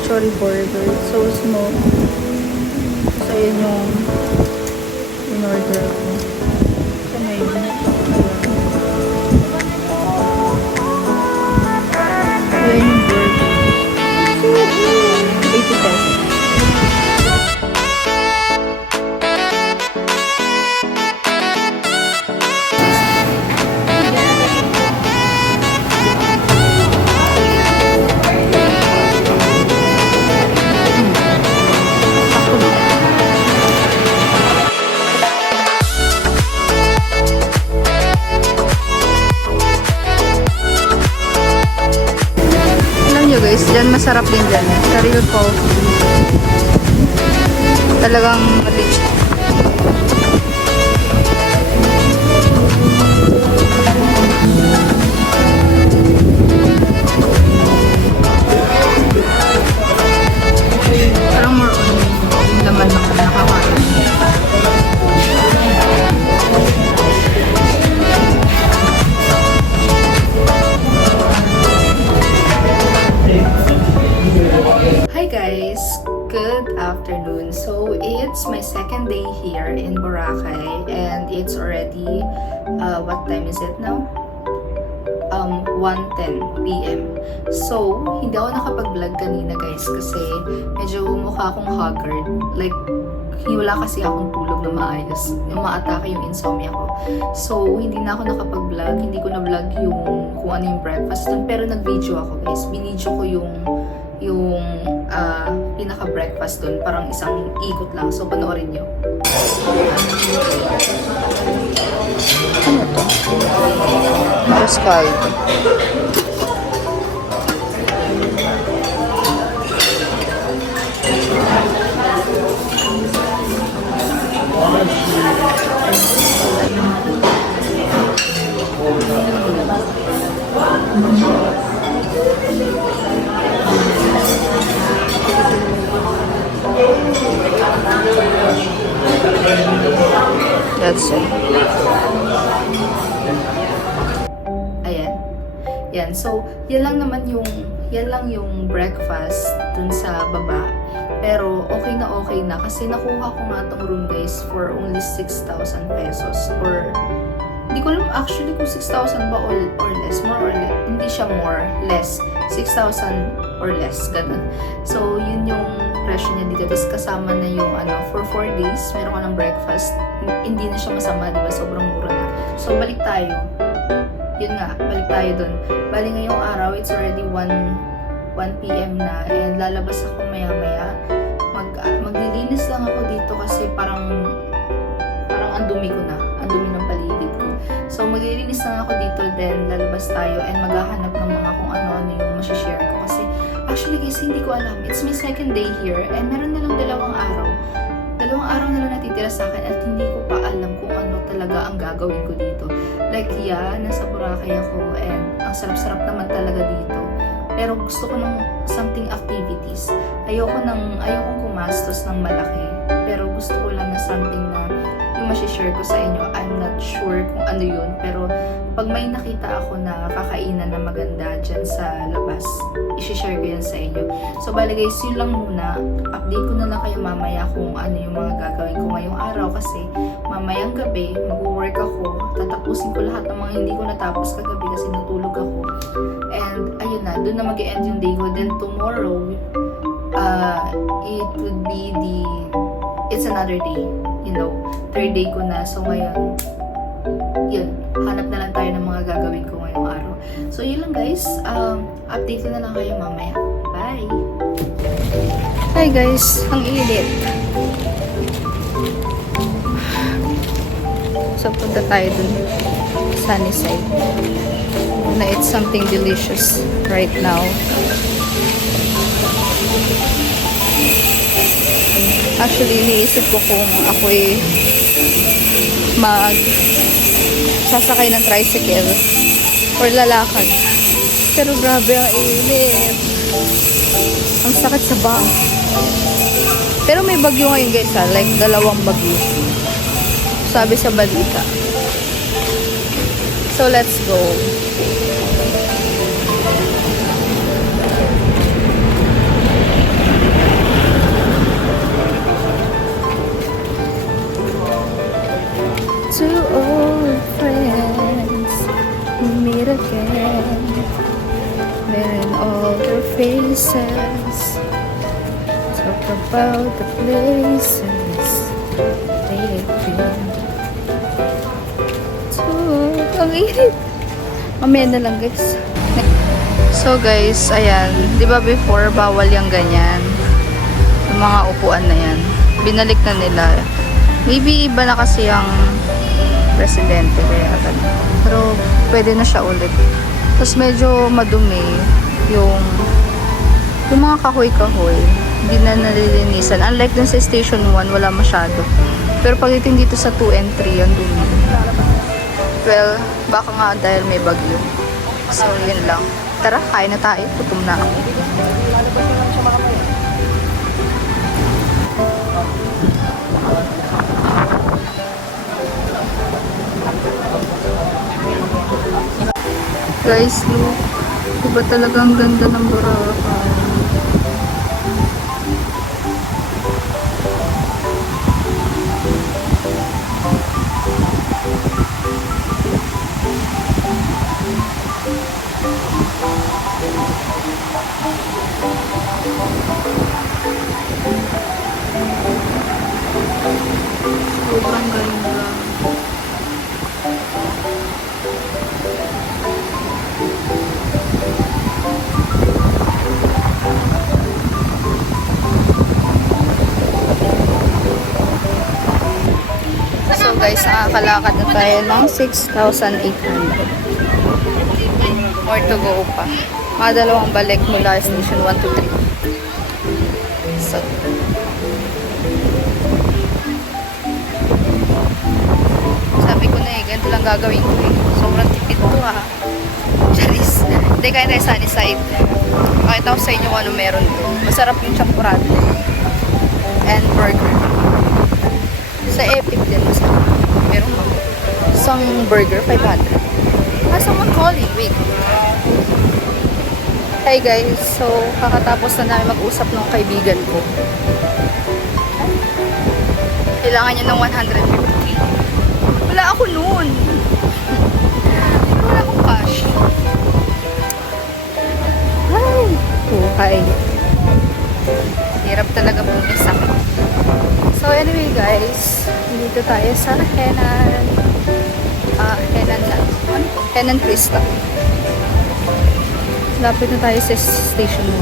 Kachori burger. So small. So yun yung in-order ko. Ito na yun. Ayan yung burger. 80 pesos. Guys, dyan masarap din dyan. Sa real coffee. Talagang rich. Parang more on yung laman ng nakakain. Hi guys! Good afternoon. So it's my second day here in Boracay and it's already what time is it now? 1:10 PM. So, hindi ako nakapag-vlog kanina guys kasi medyo mukha akong haggard. Like, wala kasi akong tulog na maayos. Umaatake yung insomnia ko. So, hindi na ako nakapag-vlog. Hindi ko na-vlog yung kung ano yung breakfast dun. Pero nag-video ako guys. Binidyo ko yung pinaka-breakfast dun. Parang isang ikot lang. So, panoorin nyo. Ano to? Pascaldo. That's it. Ayan. Yan. So, yan lang yung breakfast dun sa baba. Pero, okay na kasi nakuha ko nga tong room guys for only 6,000 pesos. Or, hindi ko alam actually kung 6,000 ba or less. More or less. Hindi siya more, less. 6,000 or less. Ganun. So, yun yung presyo niya dito. Tapos kasama na yung for 4 days, meron ka ng breakfast. Hindi na siya masama, diba? Sobrang mura na. So, balik tayo. Yun nga, balik tayo dun. Bali ngayong araw, it's already 1 PM na. And lalabas ako maya-maya. Maglilinis lang ako dito kasi parang ang dumi ko na. Ang dumi ng paligid ko. So, maglilinis lang ako dito, then lalabas tayo and maghahanap ng mga kung ano-ano yung masishare ko. Kasi, actually guys, hindi ko alam. It's my second day here and meron na lang 2 araw. 2 araw na lang natitira sa akin at hindi ko pa alam kung ano talaga ang gagawin ko dito. Like, yeah, nasa Boracay ako and ang sarap-sarap naman talaga dito. Pero gusto ko ng something activities. Ayokong kumastos ng malaki. Pero gusto ko lang na something na yung masishare ko sa inyo. I'm not sure kung ano yun. Pero pag may nakita ako na kakainan na maganda dyan sa labas, isishare ko yan sa inyo. So, bali guys, yun lang muna. Update ko na lang kayo mamaya kung ano yung mga gagawin ko ngayong araw. Kasi mamayang gabi, mag-work ako. Tatapusin ko lahat ng mga hindi ko natapos kagabi kasi natulog ako. And ayun na, doon na mag-e-end yung day ko. Then tomorrow, it would be it's another day. You know, 3rd day ko na. So ngayon, yun, hanap na lang tayo ng mga gagawin ko ngayong araw. So yun lang guys, update ko na lang kayo mamaya. Bye! Hi guys, ang init. So punta tayo dun, sunny side. Na it's something delicious right now. Actually, iniisip ko kung ako'y sasakay ng tricycle or lalakad. Pero grabe ang init. Ang sakit sa bang. Pero may bagyo ngayon guys ha, like 2 bagyo. Sabi sa balita. So let's go. faces. Talk about the places they've been to. Ang init. Mamaya na lang guys. So guys, ayan. Di ba before bawal yung ganyan? Yung mga upuan na yan. Binalik na nila. Maybe iba na kasi ang presidente. Kaya pero pwede na siya ulit. Tapos medyo madumi yung mga kahoy-kahoy. Hindi na nalilinisan. Unlike dun sa Station 1, wala masyado. Pero pagdating dito sa 2 and 3, ang dumi. Well, baka nga dahil may bagyo. So, yun lang. Tara, kain na tayo. Gutom na ako. Guys, look. Diba talagang ganda ng Boracay? Sobrang ganda. So guys, nakakalakad na tayo ng 6,800. More to go pa. Mga dalawang balik mula Station 1 to 3. So, sabi ko na ganito lang gagawin ko eh. Sobrang tipid ko Charis. Hindi kaya tayo sunny side. Pakita ko sa inyo kung ano meron doon. Masarap yung champurado. And burger. Sa Epic din masarap. Meron mo. Isang burger, 500. Someone calling. Wait. Hi guys. So, kakatapos na namin mag-usap ng kaibigan ko. Kailangan niya ng 150k. Wala ako noon. Wala akong cash. Ay, buhay. Hirap talaga bumisa. So anyway guys, dito tayo sa Henan. Henan na. Ano? Henan Crystal. Lapit na tayo sa Station 1.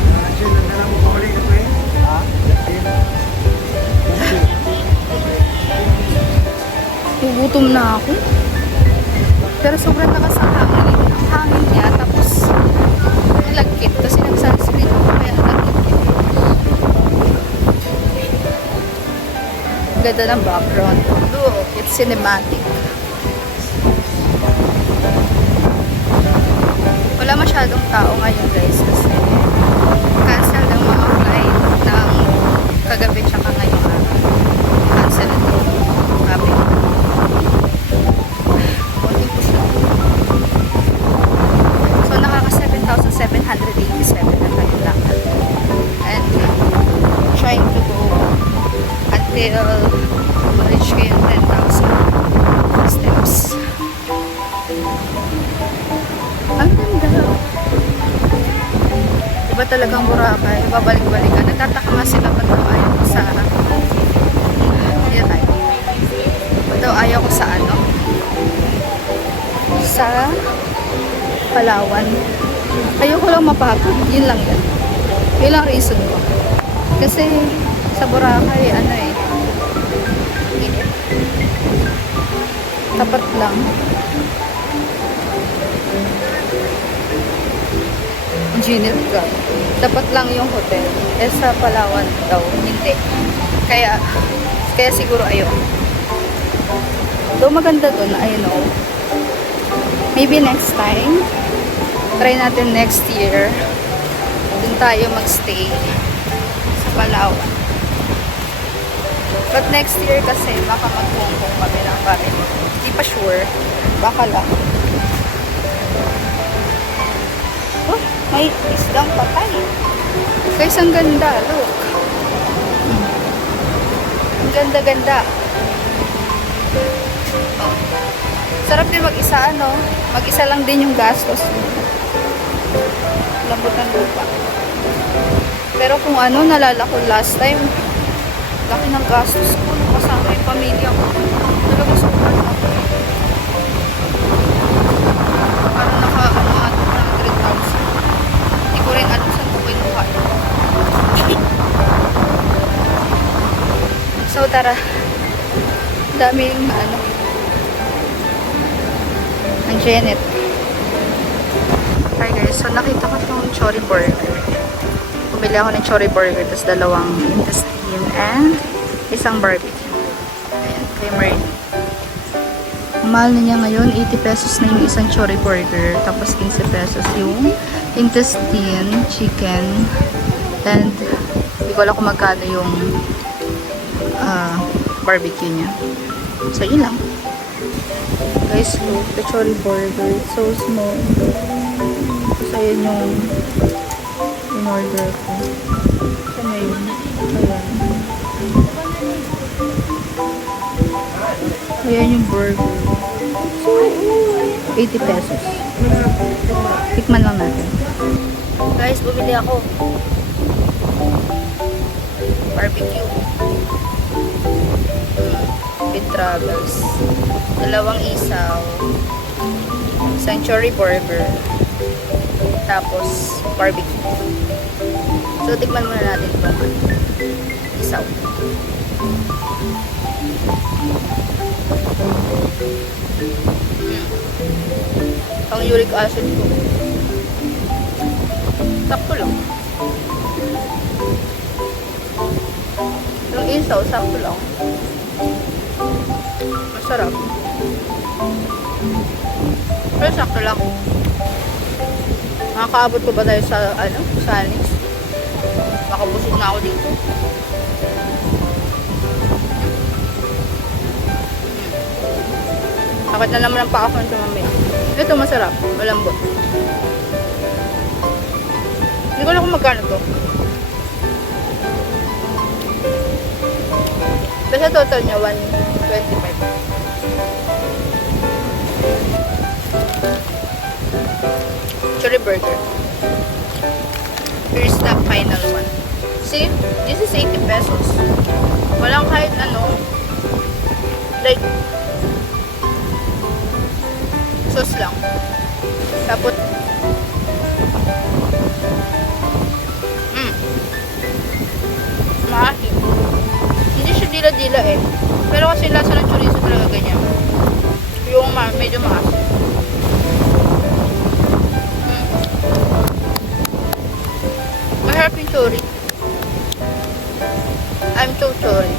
Gugutom na ako. Pero sobrang lakas ang hangin. Ang hangin niya, tapos nalagkit. Kasi nag-sunscreen ako, kaya nalagkit. Ganda ng background. Look, it's cinematic. Wala masyadong tao ngayon guys kasi cancel ng mga flight ng kagabi tsaka ngayon cancel ito. Sabi. So nakaka 7,787 na tayo lang. And trying to go until reach ko yung 10,000 steps. Ang ganda. Iba talagang Boracay. Babalik-balik ka. Nagtataka nga sila ba't daw ayaw ko sa hindi tayo. Ba't daw ayaw ko sa ano? Sa Palawan. Ayoko lang mapagod. Yun lang yan. Yun lang reason ko. Kasi sa Boracay, ano eh. Init. Tapat lang. Ginit ka. Dapat lang yung hotel. Eh sa Palawan daw, hindi. Kaya siguro ayun. Though maganda dun, I know. Maybe next time. Try natin next year. Dun tayo magstay sa Palawan. But next year kasi baka mag-Hongkong kami ng parin. Hindi pa sure. Baka lang. Oh, may isdang patay. Guys, ang ganda. Look. Ang ganda-ganda. Oh. Sarap din mag-isa, ano? Mag-isa lang din yung gastos. Lambot ng lupa. Pero kung ano, nalala ko last time, laki ng gastos ko. Kasama yung pamilya ko. Talaga sobrang laki. Parang naka-ano 100,000. Hindi ko rin alam saan ko kinuha. So tara. Daming ano. Ang Janet. Hi guys, so nakita ko itong Chori Burger. Bumili ako ng Chori Burger, tapos dalawang intestine and isang barbecue. Ayan, kay Marley. Mahal na niya ngayon, 80 pesos na yung isang Chori Burger, tapos 15 pesos yung intestine, chicken, and hindi ko alam kung magkano yung barbecue niya. So, yun lang. Guys, look, the Chori Burger, it's so small. So, yun yung in-order ko. Ito na yun. Ayan. Ayan yung burger. So, 80 pesos. Tikman lang natin. Guys, bumili ako. Barbecue. With Travels. Dalawang isaw. Isang Chori Burger. Tapos, barbecue. So, tikman muna natin itong isaw. Ang uric acid ko. Sakto lang. Yung isaw, sakto lang. Masarap. Pero sakto lang. Makakaabot ko ba tayo sa, sa Anix? Makabusog na ako dito. Sakit na naman ang paa ko nito mamaya. Ito masarap. Malambot. Hindi ko alam kung magkano to. Basta total niya 125. Chori Burger. Here's the final one. See? This is 80 pesos. Walang kahit ano. Like, sauce lang. Tapos, maasim. Hindi siya dila-dila eh. Pero kasi lasa ng chorizo talaga ganyan. Yung medyo maasim. Maharap yung chori. I'm so sorry.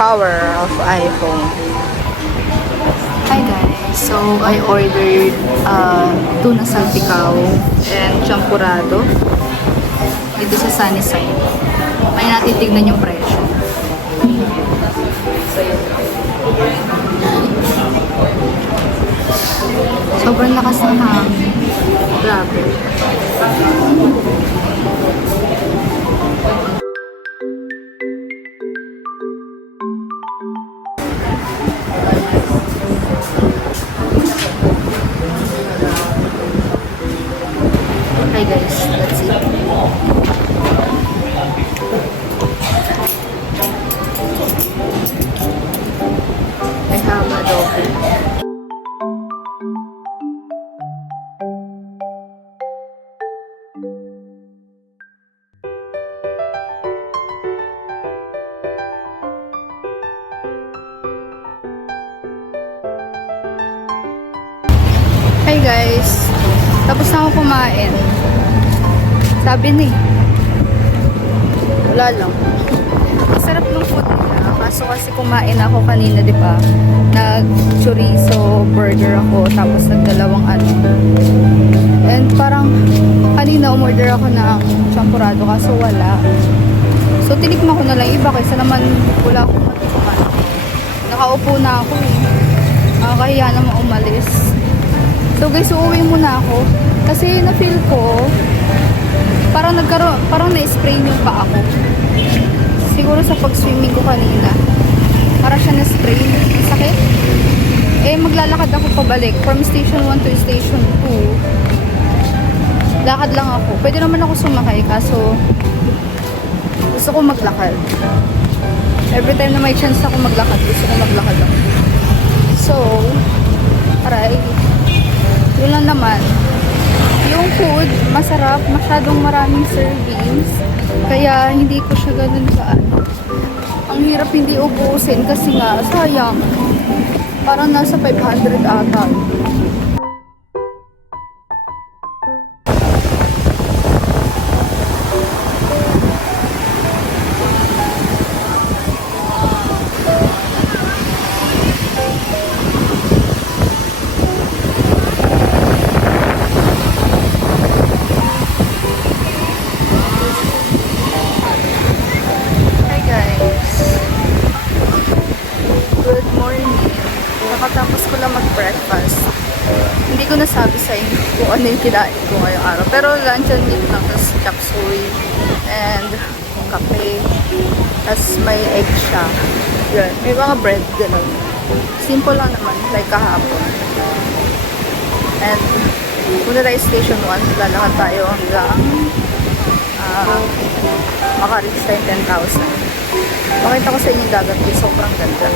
Power of iPhone. Hi guys, so I ordered tuna salpicao and champurrado dito sa Sunnyside. May natitignan yung presyo. So yun. Sobrang lakas ng hangin. Grabe. Hi guys, that's it. I have adobo. Hi guys, tapos na ako kumain. Sabi ni, wala lang. Masarap ng food nila. Kaso kasi kumain ako kanina, di ba? Nag-chorizo burger ako, tapos nagdalawang ano. And parang kanina umorder ako ng champurrado, kaso wala. So, tinikman ko na lang iba kaysa naman wala akong matutukan. Nakaupo na ako eh. Nakakahiya naman umalis. So guys, uuwi muna ako. Kasi na-feel ko, parang na-sprain yung paa ko. Siguro sa pag-swimming ko kanina. Para siya na-sprain. Ang sakit. Eh, maglalakad ako pabalik. From station 1 to station 2. Lakad lang ako. Pwede naman ako sumakay, kaso gusto ko maglakad. Every time na may chance ako maglakad, gusto ko maglakad ako. So, aray. Yun lang naman. Yung food, masarap. Masyadong maraming servings. Kaya, hindi ko siya ganun ang hirap hindi ubusin kasi nga, sayang. Parang nasa 500 ata. Nakatapos ko lang mag-breakfast. Hindi ko nasabi sa inyo kung ano yung kinain ko ngayong araw. Pero lunch and meat lang. Tapos chop suey. And kape. Tapos may egg siya. Yun. May mga bread. Ganun. Simple lang naman. Like kahapon. And punta tayo station 1. Lalakad tayo hanggang maka-reach tayo 10,000. Pakita ko sa inyo yung dagat. Sobrang ganda.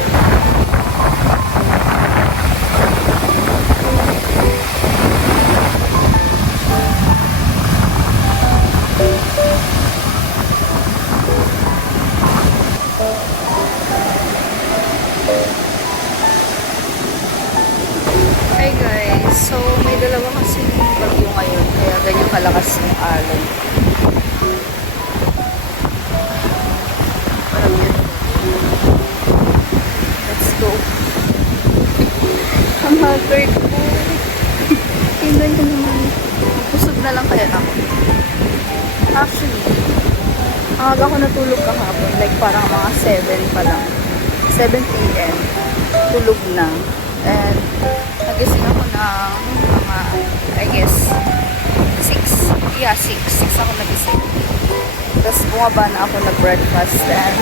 Hi guys, so may dalawa kasi bagyo ngayon kaya ganyan kalakas yung alon. Let's go. Ang haggard ko. Tingnan ko naman. Pusog na lang kaya ako. Actually, ang aga ko natulog kahapon. Like parang mga 7 pa lang. 7 p.m. Tulog na. And nagising ako ng mga, I guess, 6. Yeah, 6. 6 ako nagising. Tapos bumaba na ako nag-breakfast and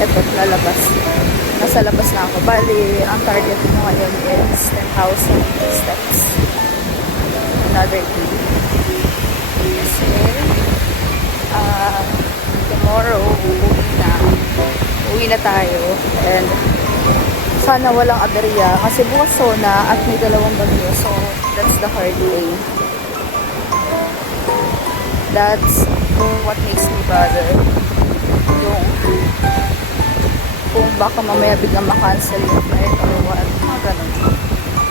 eto, lalabas. Nasa labas na ako. Bali, ang target mo ngayon is 10,000 steps. Another day. Kasi, tomorrow, uwi na tayo. And, sana walang aberya. Kasi bukas sona at may dalawang bagyo. So, that's the hard way. That's what makes me bother. Yung kung baka mamaya biglang makancel yung flight or what, mga ganun.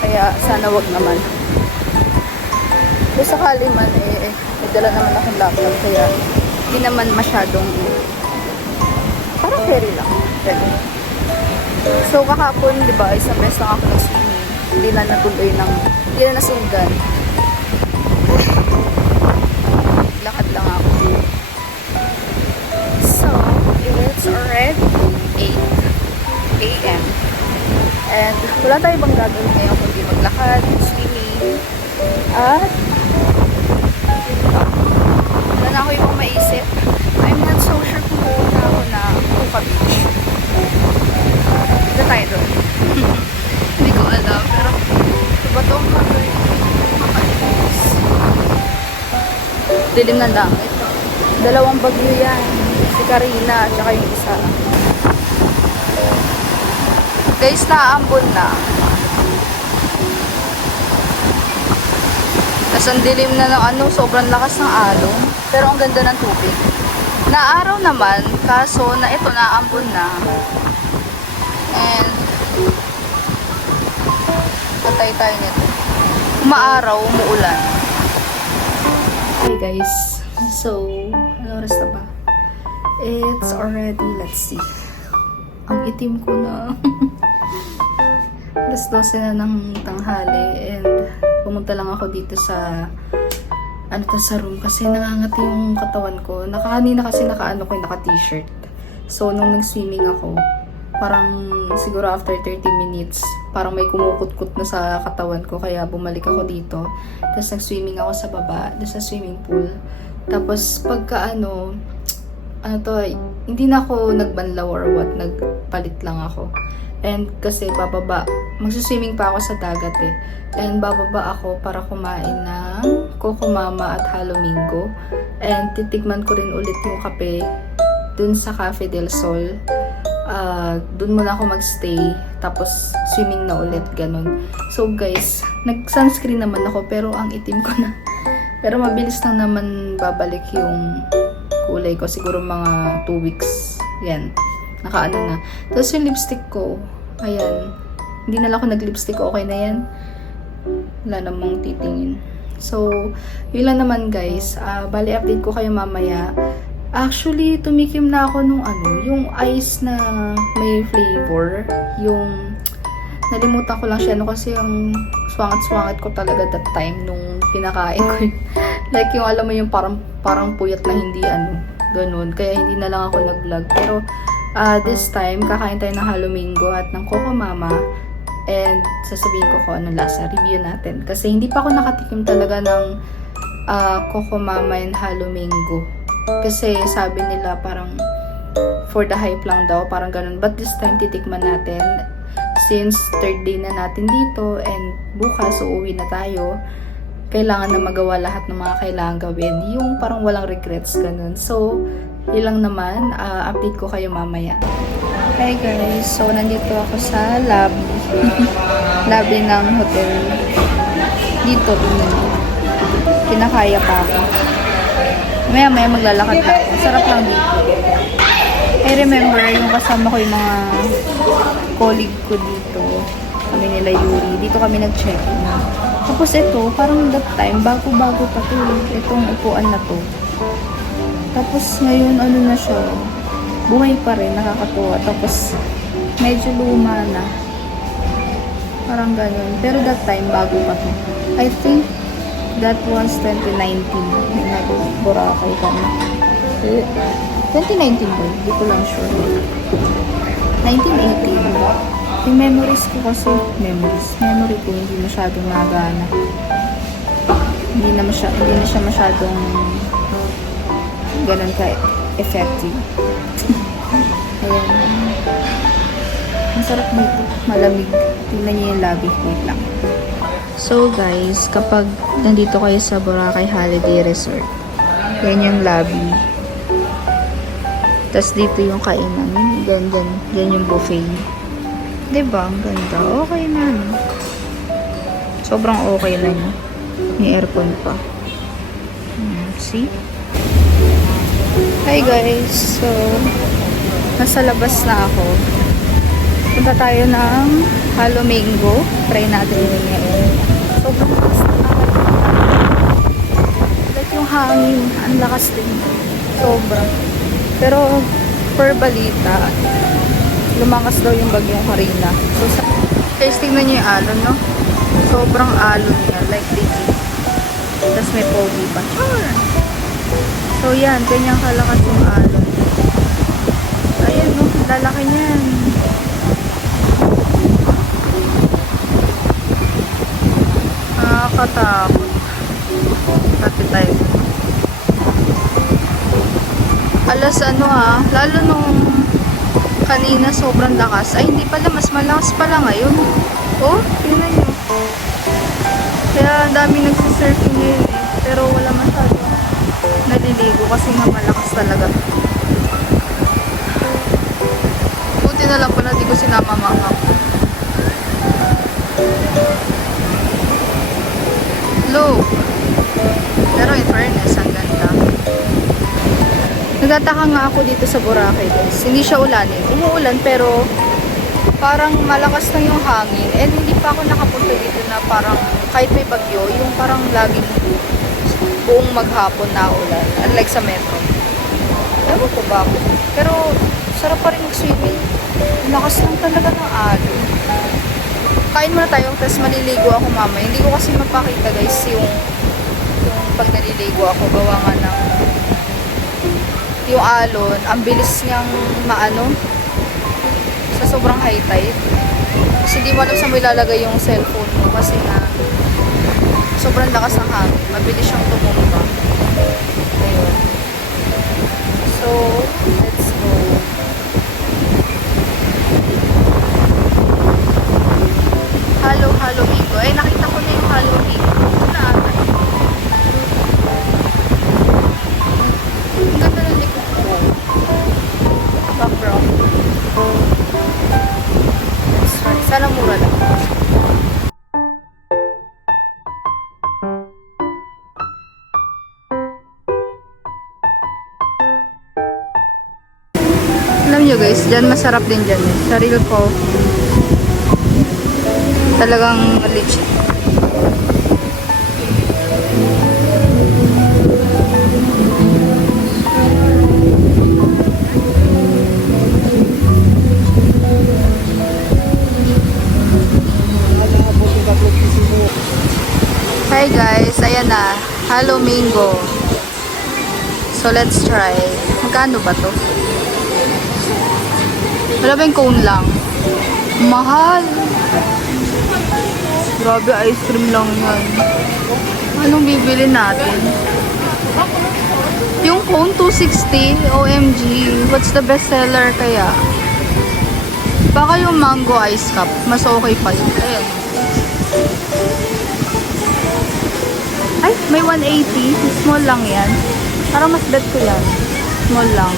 Kaya sana wag naman. Kung sakali man may dala naman akong laptop kaya hindi naman masyadong parang carry lang. Ganun. So kahapon, di ba, isang beses lang ako nag-swimming. Hindi na natuloy hindi na nasundan. Lakad lang ako. So, it's already 8 a.m. And wala tayo bang gagawin ngayon kundi maglakad, swimming, at wala na ako ibang maisip. I'm not so sure kung pupunta ako na Puka Beach. Punta tayo doon. Hindi ko alam, pero diba ito ang kakainis. Dilim na langit. Dalawang bagyo yan. Si Karina at saka yung isa. Guys, naambon na. Tapos ang dilim na ng sobrang lakas ng alon. Pero ang ganda ng tubig. Naaraw naman, kaso na ito naambon na. And patay tayo nito. Umaaraw, umuulan. Hi guys. So, ano oras na ba? It's already, let's see. Ang itim ko na. Alas 12 na ng tanghali and pumunta lang ako dito sa ano to sa room kasi nangangati yung katawan ko. Kanina kasi naka-ano ko, naka-t-shirt. So, nung nag-swimming ako, parang siguro after 30 minutes, parang may kumukut-kut na sa katawan ko. Kaya bumalik ako dito. Tapos nag-swimming ako sa baba, sa swimming pool. Tapos pagka ano to, hindi na ako nagbanlaw or what, nagpalit lang ako. And kasi bababa, magsiswimming pa ako sa dagat eh. And bababa ako para kumain ng Coco Mama at Halomingo. And titikman ko rin ulit yung kape dun sa Cafe del Sol. Dun muna ako magstay. Tapos swimming na ulit, ganun. So guys, nag-sunscreen naman ako pero ang itim ko na. Pero mabilis lang naman babalik yung kulay ko. Siguro mga 2 weeks. Yan. Nakaano na. Tapos yung lipstick ko, ayan. Hindi na lang ako nag-lipstick. Okay na yan. Wala namang titingin. So, yun lang naman guys. Bali, update ko kayo mamaya. Actually, tumikim na ako nung yung ice na may flavor. Yung, nalimutan ko lang siya. Kasi yung swangat-swangat ko talaga that time nung pinakain ko. Like yung alam mo yung parang puyat na hindi ganun. Kaya hindi na lang ako nag-vlog. Pero, this time, kakain tayo ng Halomingo at ng Coco Mama. And sasabihin ko kung ano lasa. Review natin. Kasi hindi pa ako nakatikim talaga ng Coco Mama and Halomingo. Kasi sabi nila parang for the hype lang daw. Parang ganun. But this time, titikman natin. Since third day na natin dito and bukas uuwi na tayo, kailangan na magawa lahat ng mga kailangan gawin. Yung parang walang regrets, ganun. So, yun lang naman. Update ko kayo mamaya. Hi guys. So, nandito ako sa lobby. Lobby ng hotel. Dito, kinakaya pa ako. Maya maglalakad na ako. Sarap lang dito. I remember yung kasama ko yung mga colleague ko dito. Kami nila Yuri. Dito kami nag-check-in. Tapos ito, parang that time, bago-bago pa to. Itong upuan na to. Tapos ngayon, ano na siya, buhay pa rin, nakakatuwa. Tapos, medyo luma na. Parang ganun. Pero that time, bago pa to. I think, that was 2019. Nag-Boracay kami. 2019 ba? Hindi ko lang sure. 1918. Yung memories ko kasi, memory ko hindi masyadong nagana. Hindi na siya masyadong ganun ka-effective. Ayan. Ang sarap dito. Malamig. Tingnan niyo yung lobby. Wait lang. So guys, kapag nandito kayo sa Boracay Holiday Resort, yan yung lobby. Tapos dito yung kainan. Yan yung buffet. Diba? Ang ganda. Okay na. Sobrang okay na niya. May aircon pa. See? Hi guys. So, nasa labas na ako. Punta tayo ng Halomingo. Try natin yun ngayon. Sobrang lakas na like yung hangin. Ang lakas din. Sobrang. Pero, per balita, lumakas daw yung bagyong Karina. So, guys, tingnan nyo yung alon, no? Sobrang alon niya. Like this. Tapos may pogi pa. Char! So, yan. Ganyang kalakas yung alon. Ayan, no? Lalaki niyan. Nakakatakot. Dati tayo. Alas lalo nung kanina sobrang lakas. Ay, hindi pala. Mas malakas pala ngayon. Oh, tingnan nyo. Kaya ang dami nagsisurfing ngayon eh. Pero wala masyado naliligo kasi nga malakas talaga. Buti na lang pala di ko sinama mama. Look. Pero in fairness, ang ganda. Nagtataka nga ako dito sa Boracay guys. Hindi siya ulanin. Umuulan pero parang malakas na yung hangin. And hindi pa ako nakapunta dito na parang kahit may bagyo, yung parang laging buong maghapon na ulan. Unlike sa metro. Ewan ko ba ako. Pero sarap pa rin mag-swimming. Lakas lang talaga ng alon. Kain muna tayo, tapos maliligo ako mamaya. Hindi ko kasi mapakita guys yung pag naliligo ako, gawa nga ng yung alon, ang bilis niyang maano sa sobrang high tide. Kasi di mo alam saan mo ilalagay yung cellphone mo kasi nga sobrang lakas ng hangin. Mabilis siyang tumumba. Ayun. So, let's go. Halo Mingo. Eh, nakita ko na yung Halo Mingo. Wala ata. Ang ganda ng likod ko. Background. Let's try. Sana mura lang. Alam nyo guys, dyan masarap din dyan eh. Sa real coffee. Talagang legit. Hi guys, ayan na. Halo Mingo. So let's try. Magkano ba to? Wala ba yung cone lang? Mahal! Grabe, ice cream lang yan. Anong bibili natin? Yung cone, 260. OMG. What's the best seller kaya? Baka yung mango ice cup. Mas okay pa yun. Ayan. Ay, may 180. Small lang yan. Parang mas bet ko yan. Small lang.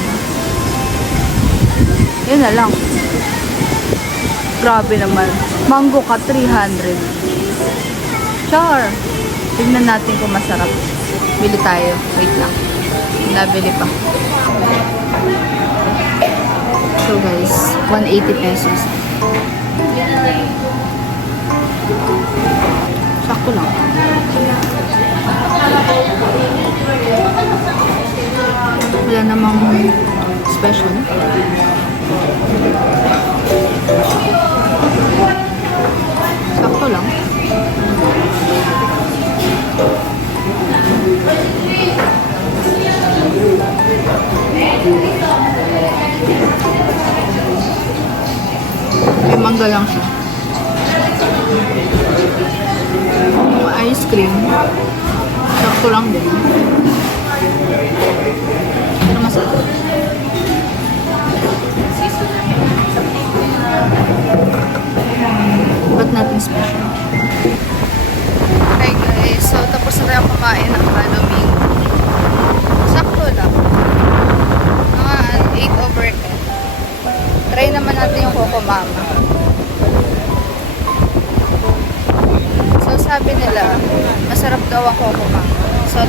Yun na lang. Grabe naman. Mango ka, 300. Char. Tignan natin kung masarap. Bili tayo. Wait lang. Nabili pa. So guys, 180 pesos. Sakto lang. Wala namang special. Sakto lang. May mangga lang siya. Ice cream. Sakto lang din. Pero masarap. Ba't natin special? Okay guys, so tapos na tayo kumain ng Halloween. Sakto lang. Mga 8 over 10. Try naman natin yung Coco Mama. So sabi nila, masarap daw ang Coco Mama. So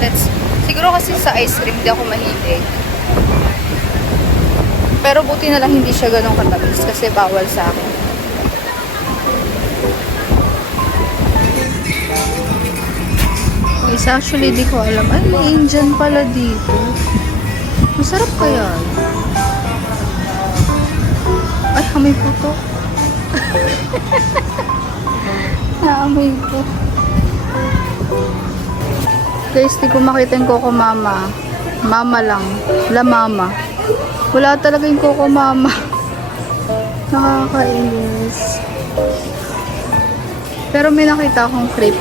siguro kasi sa ice cream hindi ako mahilig. Pero buti na lang hindi siya ganun katamis kasi bawal sa akin. Guys, actually di ko alam. Ay, may Indian pala dito. Masarap kaya. Ay, amoy po to. Naamoy po. Guys, di ko makita yung Coco Mama. Mama lang. La Mama. Wala talaga yung Coco Mama. Nakakainis. Pero may nakita akong clip.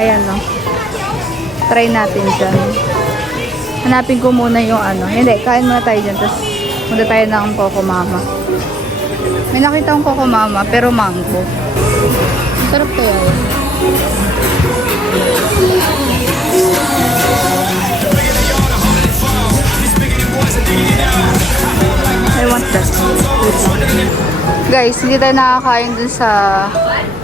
Ayan, no. Try natin dyan. Hanapin ko muna yung ano. Hindi, kain muna tayo dyan. Tapos, muna tayo ng Coco Mama. May nakita akong Coco Mama, pero mango. Sarap kaya yun. I want that. Guys, hindi tayo nakakain dun sa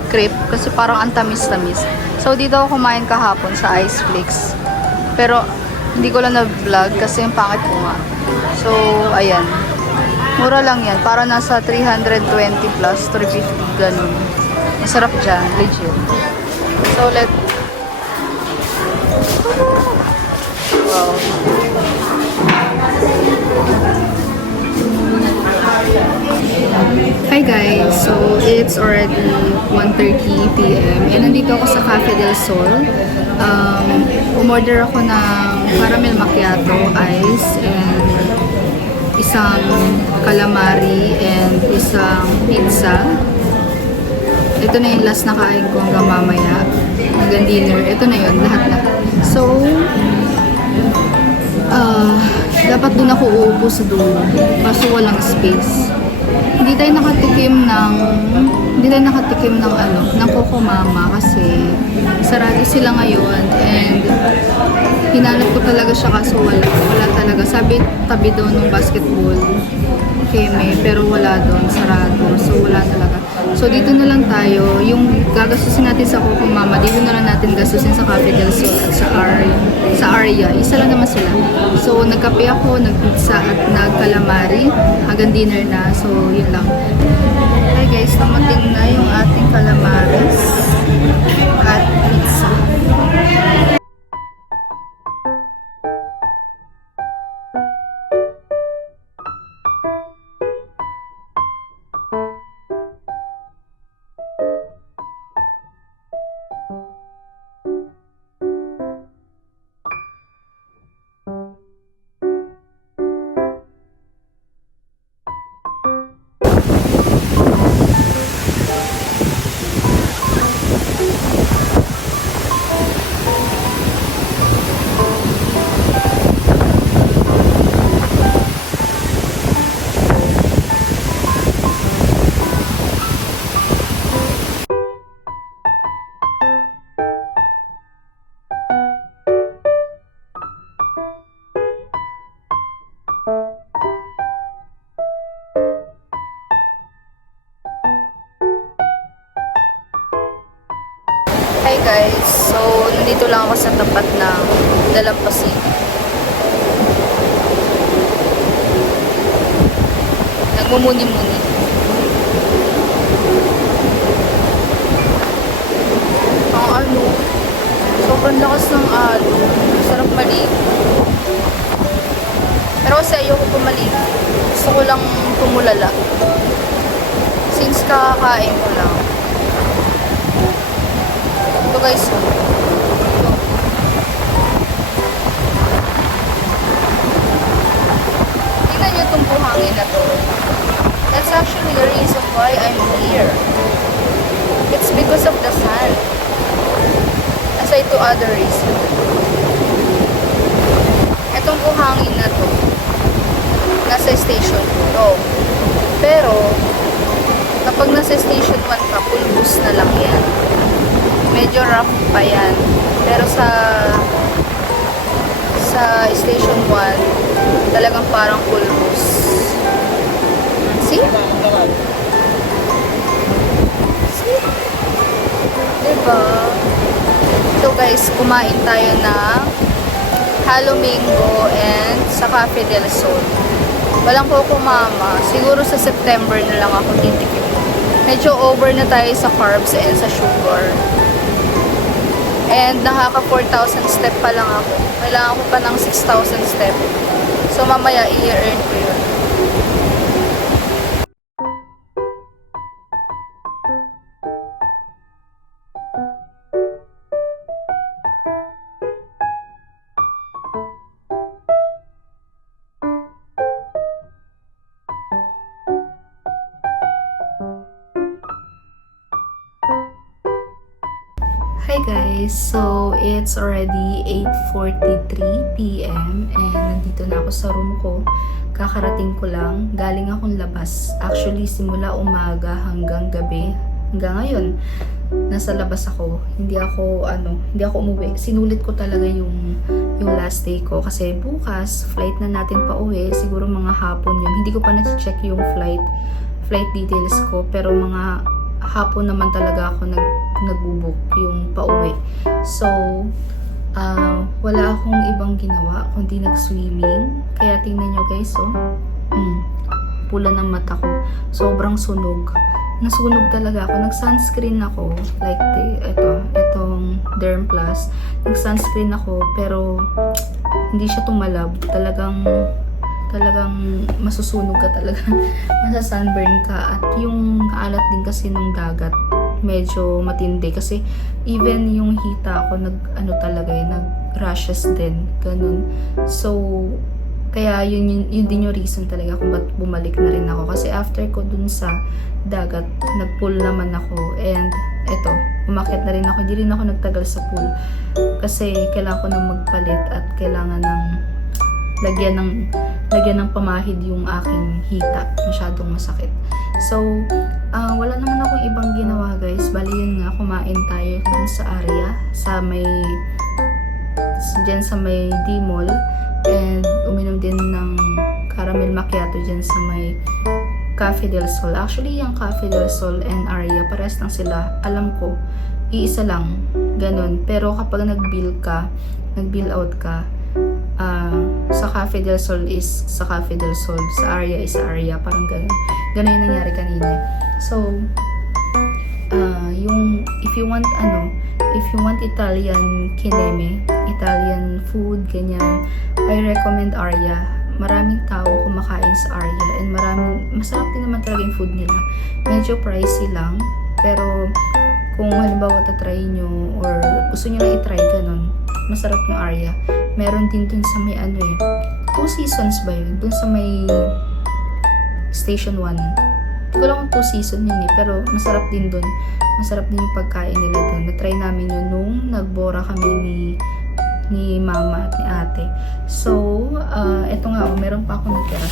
crepe kasi parang ang tamis-tamis. So, dito ako kumain kahapon sa Ice Flakes. Pero, hindi ko lang na-vlog kasi yung pangit ko nga. So, ayan. Mura lang yan. Para nasa 320 plus, 350, ganun. Masarap dyan, legit. So, wow. Hi guys! So, it's already 1:30 p.m. And nandito ako sa Cafe del Sol. Umorder ako ng caramel macchiato, ice, and isang calamari, and isang pizza. Ito na yung last na kain ko hanggang mamaya. Hanggang dinner. Ito na yun, lahat. So, dapat doon ako uupo sa dulo. Kaso walang space. Hindi tayo nakatikim ng Coco Mama kasi sarado sila ngayon, and hinanap ko talaga siya kaso wala talaga. Sabi tabi doon ng basketball keme, pero wala doon, sarado. So wala talaga. So dito na lang tayo. Yung gagastusin natin sa Coco Mama, dito na lang natin gastusin sa Cafe del Sol at sa Aria. Isa lang naman sila. So nagkape ako, nagpizza at nagcalamari. Hanggang dinner na. So yun lang. Hi guys, namating na yung ating calamaris at pizza. Hi guys, so nandito lang ako sa tapat ng Dalampasigan. Nagmumuni-muni. Ang sobrang lakas ng sarap maligo. Pero kasi ayoko pumaligo. Gusto ko lang tumulala. Since kakakain ko lang. Ito guys, tingnan nyo itong buhangin na to. That's actually the reason why I'm here. It's because of the sun. Aside to other reason. Itong buhangin na to, nasa station 2. Pero, kapag nasa station 1 ka, pulbus na lang yan. Medyo rough pa yan. Pero sa station 1, talagang parang pulbos. See? See? Diba? So guys, kumain tayo ng Halomingo and sa Cafe del Sol. Walang Coco Mama. Siguro sa September na lang ako titikim. Medyo over na tayo sa carbs and sa sugar. And nakaka 4,000 step pa lang ako. Kailangan ko pa ng 6,000 step. So mamaya i-earn ko yun. Hi guys! So, it's already 8:43 p.m. and nandito na ako sa room ko. Kakarating ko lang. Galing akong labas. Actually, simula umaga hanggang gabi. Hanggang ngayon, nasa labas ako. Hindi ako umuwi. Sinulit ko talaga yung last day ko. Kasi bukas, flight na natin pa uwi. Siguro mga hapon yun. Hindi ko pa na-check yung flight details ko. Pero mga hapon naman talaga ako nag-book yung pauwi. So, wala akong ibang ginawa kundi nag-swimming. Kaya tingnan nyo guys, pula ng mata ko. Sobrang sunog. Nasunog talaga ako. Nag-sunscreen ako. Like, itong Derm Plus. Nag-sunscreen ako, pero hindi siya tumalab. Talagang talagang masusunog ka talaga. Masa-sunburn ka. At yung alat din kasi ng dagat, medyo matindi. Kasi even yung hita ko, nag-rashes din. Ganun. So, kaya yun din yung reason talaga kung ba't bumalik na rin ako. Kasi after ko dun sa dagat, nag-pool naman ako. And eto, umakyat na rin ako. Hindi rin ako nagtagal sa pool. Kasi kailangan ko nang magpalit at kailangan ng lagyan ng pamahid yung aking hita. Masyadong masakit. So, wala naman akong ibang ginawa guys. Bali yun nga, kumain tayo dun sa area. Dyan sa may D-Mall. And uminom din ng caramel macchiato dyan sa may Cafe del Sol. Actually, yung Cafe del Sol and Aria, parehas lang sila. Alam ko, iisa lang. Ganon. Pero kapag nag-bill out ka, sa Cafe del Sol is sa Cafe del Sol, sa Aria is sa Aria. Parang ganon. Ganon yung nangyari kanina. So, if you want Italian kineme, Italian food, ganyan, I recommend Aria. Maraming tao kumakain sa Aria and masarap din naman talaga yung food nila. Medyo pricey lang, pero kung halimbawa tatry nyo or gusto nyo lang itry ganun, masarap yung Aria. Meron din dun sa may Two Seasons ba yun? Dun sa may Station 1. Hindi ko lang kung 2 season yun pero masarap din dun. Masarap din yung pagkain nila dun. Na-try namin yun nung nagbora kami ni mama at ni ate. So, eto nga, meron pa ako natira.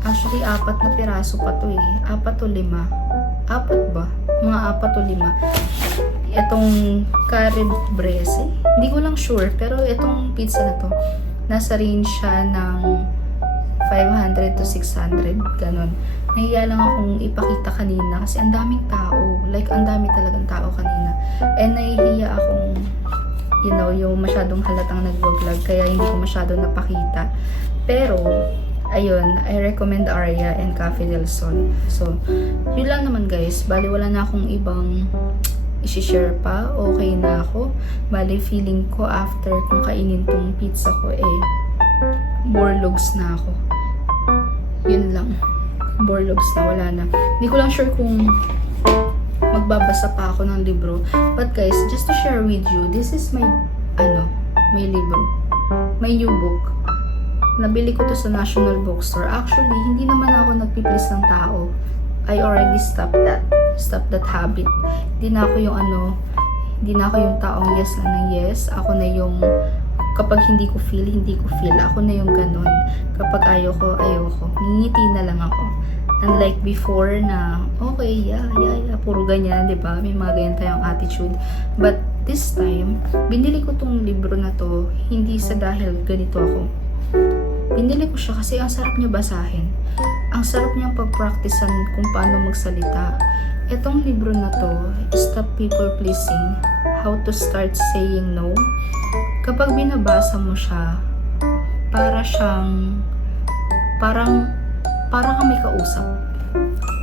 Actually, 4 na piraso pa to 4 o 5. 4 ba? Mga 4 o 5. Etong calabrese, hindi ko lang sure, pero etong pizza na to, nasa range siya ng 500 to 600, ganun. Nahiya lang akong ipakita kanina kasi ang daming tao. Like, ang dami talagang tao kanina. And nahihiya akong, yung masyadong halatang nag-vlog, kaya hindi ko masyado napakita. Pero, ayun, I recommend Aria and Cafe del Sol. So, yun lang naman guys. Bali, wala na akong ibang isi-share pa. Okay na ako. Bali, feeling ko after kung kainin tong pizza ko, borlogs na ako. Yun lang. Borlogs na, wala na. Hindi ko lang sure kung magbabasa pa ako ng libro. But guys, just to share with you, this is my, may libro. My new book. Nabili ko to sa National Bookstore. Actually, hindi naman ako nagpiplis ng tao. I already stopped that habit. Hindi na ako yung taong yes na ng yes. Ako na yung, kapag hindi ko feel. Ako na yung ganun. Kapag ayoko. Ngingiti na lang ako. Unlike before na, okay, yeah, puro ganyan, di ba? May mga ganyan tayong attitude. But this time, binili ko tong libro na to, hindi sa dahil ganito ako. Binili ko siya kasi ang sarap niya basahin. Ang sarap niyang pag-practicean kung paano magsalita. Etong libro na to, Stop People Pleasing, How to Start Saying No. Kapag binabasa mo siya, parang kang may kausap.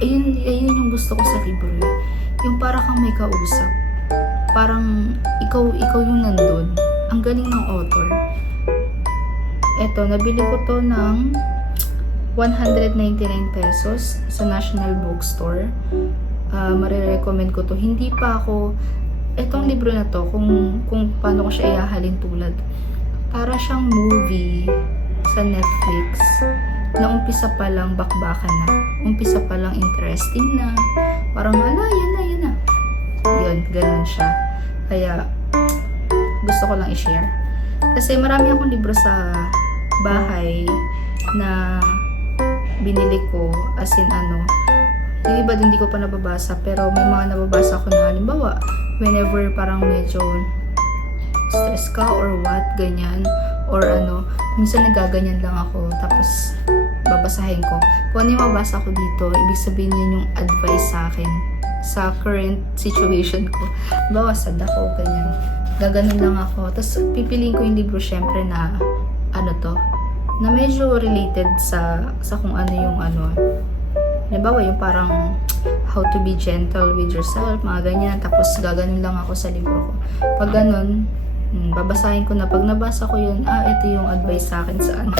Ayun yung gusto ko sa libro. Yung parang kang may kausap. Parang ikaw yung nandun. Ang galing ng author. Eto, nabili ko to ng 199 pesos sa National Bookstore. Marirecommend ko to. Hindi pa ako, etong libro na to, kung paano ko siya ihahalin tulad. Para siyang movie sa Netflix na umpisa pa lang bakbakan na. Umpisa pa lang interesting na. Parang, yan na. Yun, ganun siya. Kaya, gusto ko lang i-share. Kasi marami akong libro sa bahay na binili ko, as in yung iba din hindi ko pa nababasa, pero may mga nababasa ko na halimbawa, whenever parang medyo stress ka or what, ganyan, or minsan nagaganyan lang ako, tapos babasahin ko. Kung ano yung mabasa ko dito, ibig sabihin yun yung advice sa akin sa current situation ko. Bawa sad ako, ganyan. Gaganon lang ako. Tapos pipiliin ko yung libro syempre na na medyo related sa kung ano yung halimbawa yung parang how to be gentle with yourself, mga ganyan. Tapos gaganon lang ako sa libro ko. Pag ganon, Babasahin ko na. Pag nabasa ko yun, ito yung advice sa akin sa ano,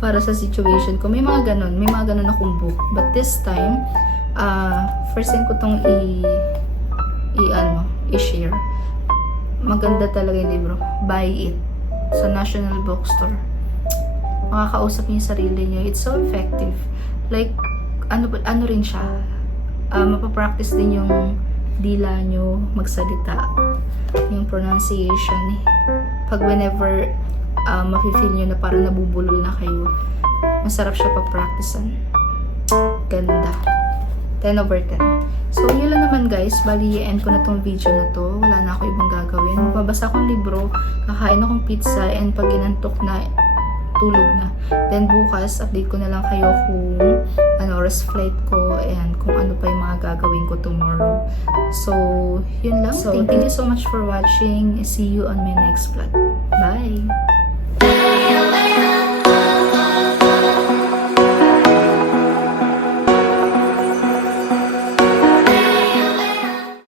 para sa situation ko. May mga ganun akong book. But this time, first time ko tong i-share. Maganda talaga yung libro. Buy it. Sa National Bookstore. Makakausap niyo yung sarili niyo. It's so effective. Like, ano rin siya. Mapapractice din yung dila nyo magsalita. Yung pronunciation. Pag whenever mafe-feel nyo na parang nabubulol na kayo, masarap siya pa-practicean. Ganda. 10 over 10. So, yun lang naman guys. Bali, i-end ko na tong video na to. Wala na ako ibang gagawin. Magbabasa akong libro, kakain akong pizza, and pag inantok na, tulog na. Then bukas, update ko na lang kayo kung rest flight ko and kung ano pa yung mga gagawin ko tomorrow. So, yun lang. So, thank you so much for watching. See you on my next vlog. Bye!